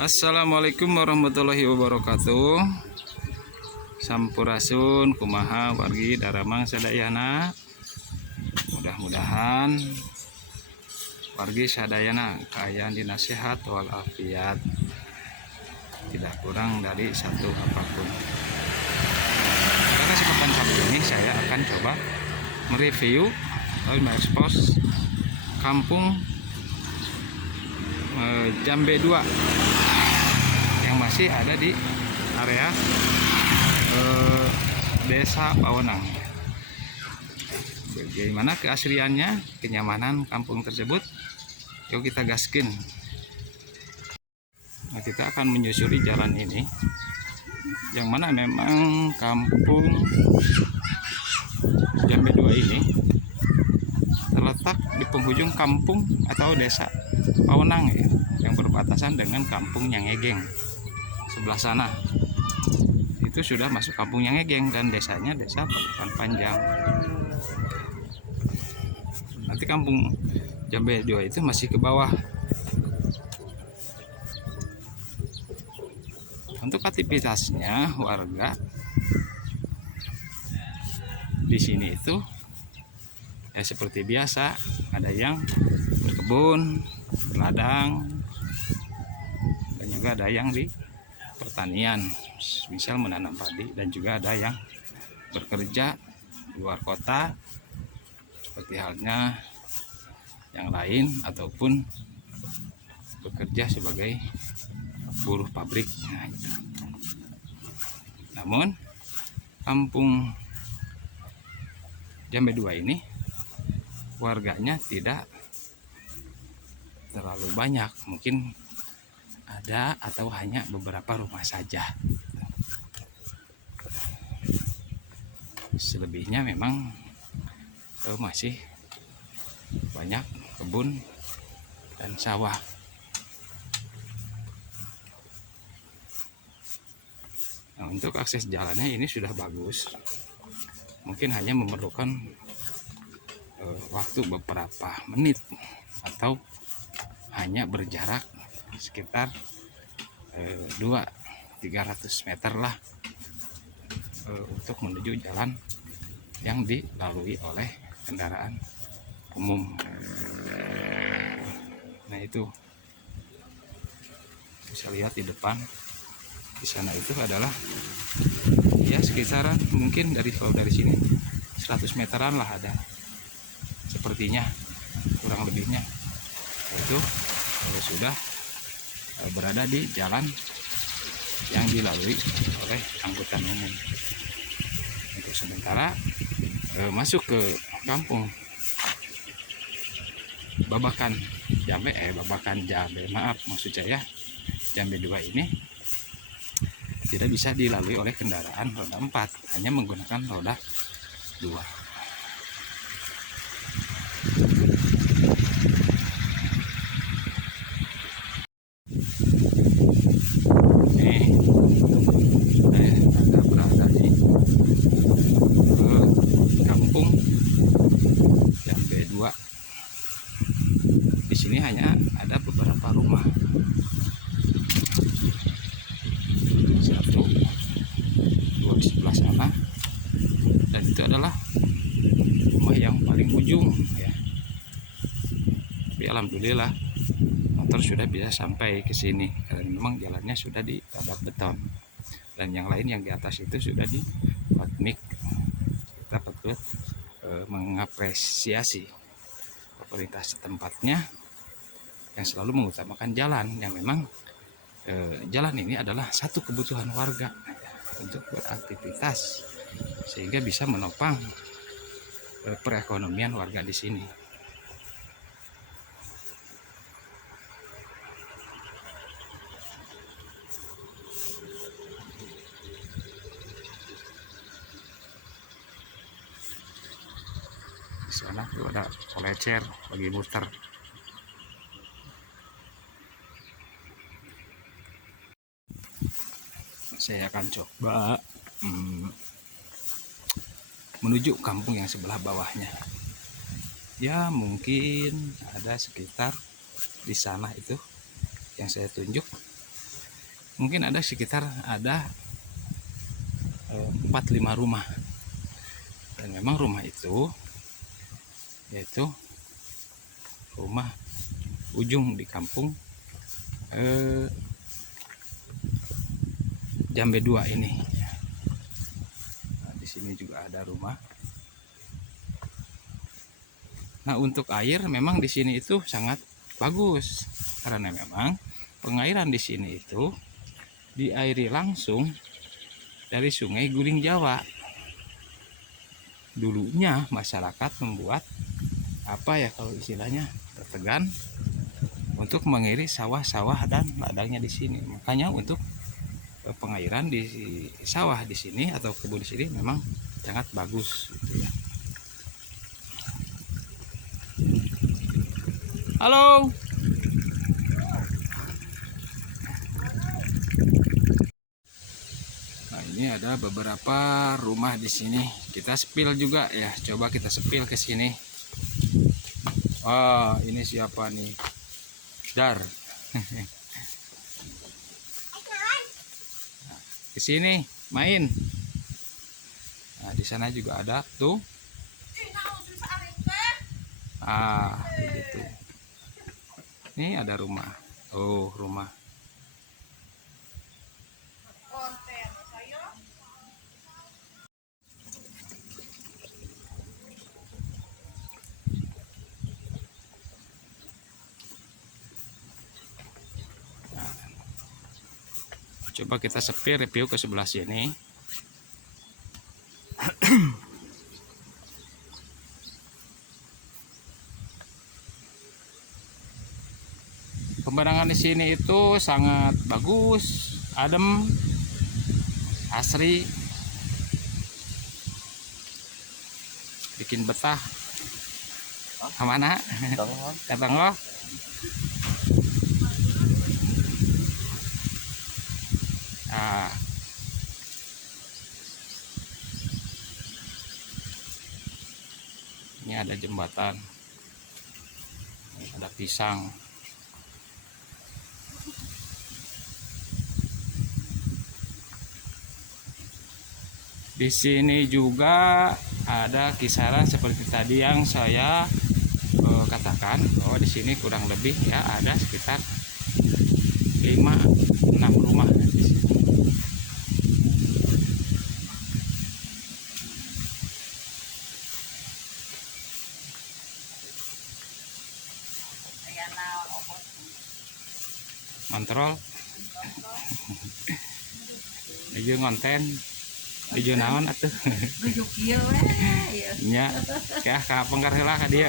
Assalamualaikum warahmatullahi wabarakatuh. Sampurasun kumaha wargi daramang sadayana. Mudah-mudahan wargi sadayana kaayaan dina sehat walafiat, tidak kurang dari satu apapun. Pada kesempatan kali ini saya akan coba mereview atau mengekspos kampung Jambe 2 yang masih ada di area Desa Pawenang. Bagaimana keasliannya, kenyamanan kampung tersebut? Yuk kita gaskin. Nah, kita akan menyusuri jalan ini, yang mana memang kampung Jambe 2 ini terletak di penghujung kampung atau desa Pawenang ya, yang berbatasan dengan kampung Nyangegeng sebelah sana. Itu sudah masuk kampung Nyangegeng dan desanya desa Padukan Panjang. Nanti kampung Jambe 2 itu masih ke bawah. Untuk aktivitasnya warga di sini itu ya seperti biasa, ada yang berkebun, berladang, dan juga ada yang di pertanian, misal menanam padi, dan juga ada yang bekerja di luar kota seperti halnya yang lain, ataupun bekerja sebagai buruh pabrik. Nah, itu. Namun kampung Jambe 2 ini warganya tidak terlalu banyak, mungkin ada atau hanya beberapa rumah saja. Selebihnya memang masih banyak kebun dan sawah. Nah, untuk akses jalannya ini sudah bagus, mungkin hanya memerlukan waktu beberapa menit atau hanya berjarak sekitar 200-300 meter lah untuk menuju jalan yang dilalui oleh kendaraan umum. Nah, itu bisa lihat di depan, di sana itu adalah ya sekitaran mungkin dari sini 100 meteran lah ada, sepertinya kurang lebihnya. Itu sudah berada di jalan yang dilalui oleh angkutan umum. Untuk sementara masuk ke kampung Babakan Jambe, maaf maksud saya Jambe 2 ini tidak bisa dilalui oleh kendaraan roda 4, hanya menggunakan roda 2. Di sini hanya ada beberapa rumah, 1, 2 di sebelah sana, dan itu adalah rumah yang paling ujung ya. Tapi alhamdulillah motor sudah bisa sampai ke sini karena memang jalannya sudah ditabak beton, dan yang lain yang di atas itu sudah di hotmix. Kita patut mengapresiasi pemerintah setempatnya yang selalu mengutamakan jalan, yang memang jalan ini adalah satu kebutuhan warga untuk beraktivitas, sehingga bisa menopang perekonomian warga di sini. Di sana tuh ada kolecer bagi muter. Saya akan coba menuju kampung yang sebelah bawahnya. Ya mungkin ada sekitar di sana itu yang saya tunjuk mungkin ada sekitar 4-5 rumah, dan memang rumah itu yaitu rumah ujung di kampung Jambe 2 ini. Nah, di sini juga ada rumah. Nah, untuk air memang di sini itu sangat bagus karena memang pengairan di sini itu diairi langsung dari Sungai Guling Jawa. Dulunya masyarakat membuat apa ya kalau istilahnya tetegan untuk mengairi sawah-sawah dan ladangnya di sini. Makanya untuk pengairan di sawah di sini atau kebun di sini memang sangat bagus gitu ya. Halo. Nah, ini ada beberapa rumah di sini. Kita spill juga ya. Coba kita spill ke sini. Oh, ini siapa nih? Dar. Ke sini main. Nah, di sana juga ada tuh. Ah, begitu. Ini ada rumah. Oh, rumah. Coba kita sepi review ke sebelah sini. Pemandangan di sini itu sangat bagus, adem, asri, bikin betah. Kemana? Datang loh. Nah, ini ada jembatan, ada pisang. Di sini juga ada kisaran seperti tadi yang saya katakan bahwa di sini kurang lebih ya ada sekitar 5-6 rumah di sini. Kontrol. Ieu ngonten. Ieu naon atuh? Nuju kieu we. Nya, ka penggar heula ka dieu.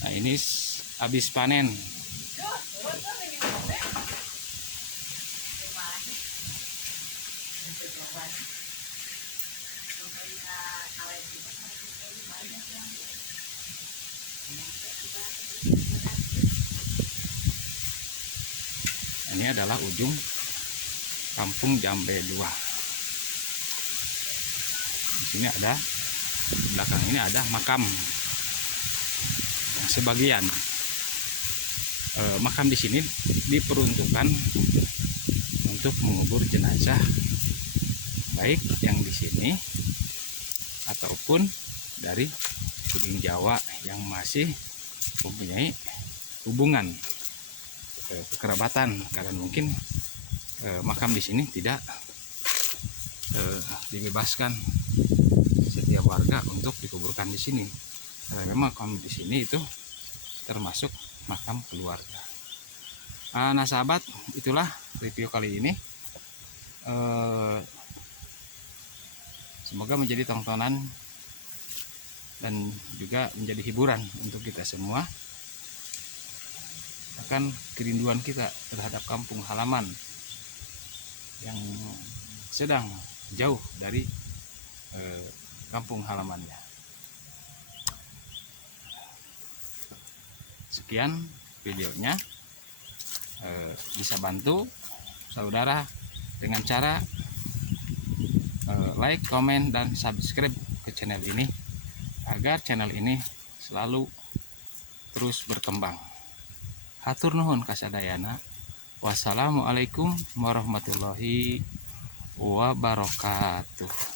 Nah, ini habis panen. Ini adalah ujung kampung Jambe 2. Di sini ada, di belakang ini ada makam. Nah, sebagian makam di sini diperuntukkan untuk mengubur jenazah baik yang di sini ataupun dari Guling Jawa yang masih mempunyai hubungan kekerabatan, karena mungkin makam di sini tidak dibebaskan setiap warga untuk dikuburkan di sini. Karena memang makam di sini itu termasuk makam keluarga. Nah sahabat, itulah review kali ini. Semoga menjadi tontonan dan juga menjadi hiburan untuk kita semua akan kerinduan kita terhadap kampung halaman yang sedang jauh dari kampung halamannya. Sekian videonya. Bisa bantu saudara dengan cara like, komen, dan subscribe ke channel ini agar channel ini selalu terus berkembang. Hatur nuhun kasadayana. Wassalamualaikum warahmatullahi wabarakatuh.